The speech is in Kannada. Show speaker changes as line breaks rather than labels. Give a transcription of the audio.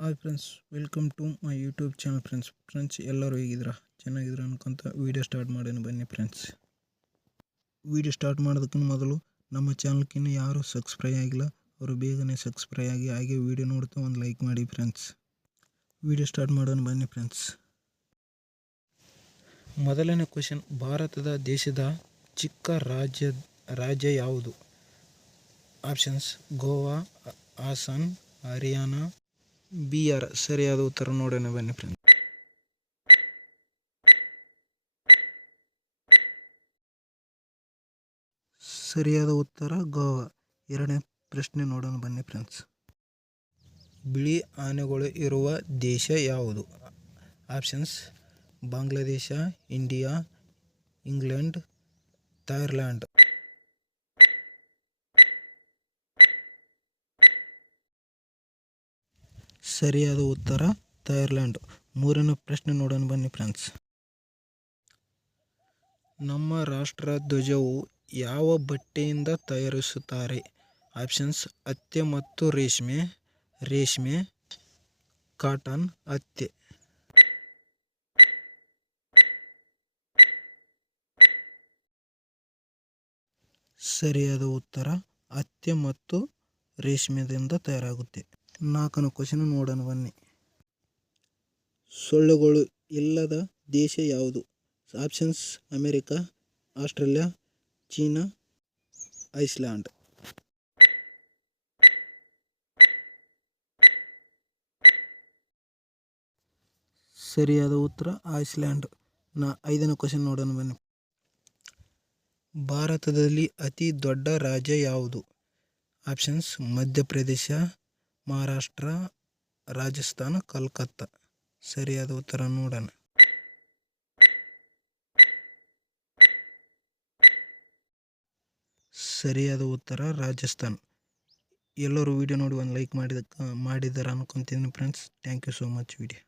Hi friends welcome to my YouTube channel friends friends ಎಲ್ಲರೂ ಹೇಗಿದ್ದೀರಾ? ಚೆನ್ನಾಗಿದ್ದೀರಾ ಅನ್ಕೊಂತ ವೀಡಿಯೋ ಸ್ಟಾರ್ಟ್ ಮಾಡೋಣ ಬನ್ನಿ ಫ್ರೆಂಡ್ಸ್ ವೀಡಿಯೋ ಸ್ಟಾರ್ಟ್ ಮಾಡೋದಕ್ಕಿಂತ ಮೊದಲು ನಮ್ಮ ಚಾನಲ್ಕಿನ್ನು ಯಾರು ಸಬ್ಸ್ಕ್ರೈಬ್ ಆಗಿಲ್ಲ, ಅವರು ಬೇಗನೆ ಸಬ್ಸ್ಕ್ರೈಬ್ ಆಗಿ ಹಾಗೆ ವೀಡಿಯೋ ನೋಡ್ತಾ ಒಂದು ಲೈಕ್ ಮಾಡಿ ಫ್ರೆಂಡ್ಸ್ ವೀಡಿಯೋ ಸ್ಟಾರ್ಟ್ ಮಾಡೋಣ ಬನ್ನಿ ಫ್ರೆಂಡ್ಸ್ ಮೊದಲನೇ ಕ್ವಶನ್ ಭಾರತದ ದೇಶದ ಚಿಕ್ಕ ರಾಜ್ಯ ರಾಜ್ಯ ಯಾವುದು? ಆಪ್ಷನ್ಸ್ ಗೋವಾ ಹಾಸನ್ ಹರಿಯಾಣ ಬಿಹಾರ್ ಸರಿಯಾದ ಉತ್ತರ ನೋಡೋಣ ಬನ್ನಿ ಫ್ರೆಂಡ್ಸ್ ಸರಿಯಾದ ಉತ್ತರ ಗೋವಾ. ಎರಡನೇ ಪ್ರಶ್ನೆ ನೋಡೋಣ ಬನ್ನಿ ಫ್ರೆಂಡ್ಸ್ ಬಿಳಿ ಆನೆಗಳು ಇರುವ ದೇಶ ಯಾವುದು? Options Bangladesh, India, England Thailand ಸರಿಯಾದ ಉತ್ತರ ಥೈರ್ಲ್ಯಾಂಡ್ ಮೂರನೇ ಪ್ರಶ್ನೆ ನೋಡೋಣ ಬನ್ನಿ ಫ್ರೆಂಡ್ಸ್. ನಮ್ಮ ರಾಷ್ಟ್ರ ಧ್ವಜವು ಯಾವ ಬಟ್ಟೆಯಿಂದ ತಯಾರಿಸುತ್ತಾರೆ? ಆಪ್ಷನ್ಸ್ ಹತ್ತೆ ಮತ್ತು ರೇಷ್ಮೆ ರೇಷ್ಮೆ, ಕಾಟನ್ ಹತ್ತೆ ಸರಿಯಾದ ಉತ್ತರ ಹತ್ತೆ ಮತ್ತು ರೇಷ್ಮೆದಿಂದ ತಯಾರಾಗುತ್ತೆ. ನಾಲ್ಕನೇ ಕ್ವಶನ್ ನೋಡೋಣ, ಬನ್ನಿ. ಸೊಳ್ಳೆಗಳು ಇಲ್ಲದ ದೇಶ ಯಾವುದು? Options, America, Australia, China, Iceland. ಸರಿಯಾದ ಉತ್ತರ, ಐಸ್ಲ್ಯಾಂಡ್. ನಾ ಐದನೇ ಕ್ವಶನ್ ನೋಡೋಣ, ಬನ್ನಿ. ಭಾರತದಲ್ಲಿ ಅತಿ ದೊಡ್ಡ ರಾಜ್ಯ ಯಾವುದು? ಆಪ್ಷನ್ಸ್, ಮಧ್ಯಪ್ರದೇಶ ಮಹಾರಾಷ್ಟ್ರ, ರಾಜಸ್ಥಾನ, ಕಲ್ಕತ್ತಾ. ಸರಿಯಾದ ಉತ್ತರ ನೋಡೋಣ. ಸರಿಯಾದ ಉತ್ತರ ರಾಜಸ್ಥಾನ. ಎಲ್ಲರೂ ವಿಡಿಯೋ ನೋಡಿ ಒಂದು ಲೈಕ್ ಮಾಡಿದ ಮಾಡಿದ್ದಾರೆ ಅನ್ಕೊತೀನಿ friends thank you so much video